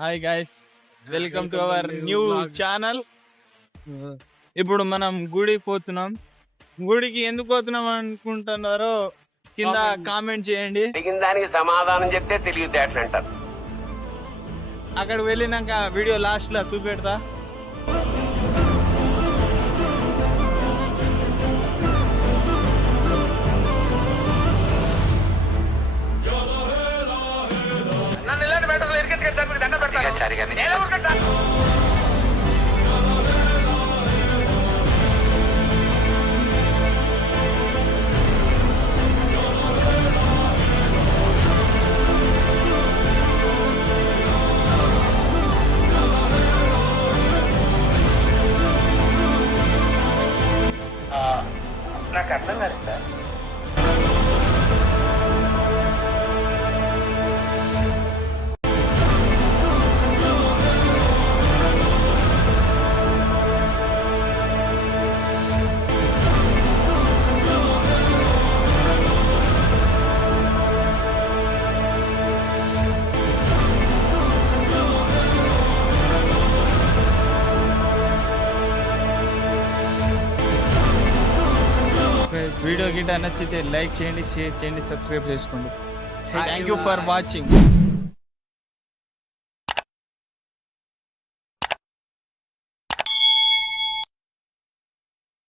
Hi guys, welcome to our new channel. ఇప్పుడు మనం గుడికి పోతున్నాం. గుడికి ఎందుకు పోతున్నాం అనుకుంటున్నారో కింద కామెంట్ చేయండి. దానికి సమాధానం చెప్తే తెలియదు అంటారు. అక్కడ వెళ్ళినాక వీడియో లాస్ట్ లో చూపెడతా. నాకు అర్థం కాదు సార్. వీడియో గిట్ట నచ్చితే లైక్ చేయండి, షేర్ చేయండి, సబ్స్క్రైబ్ చేసుకోండి. Thank you for watching.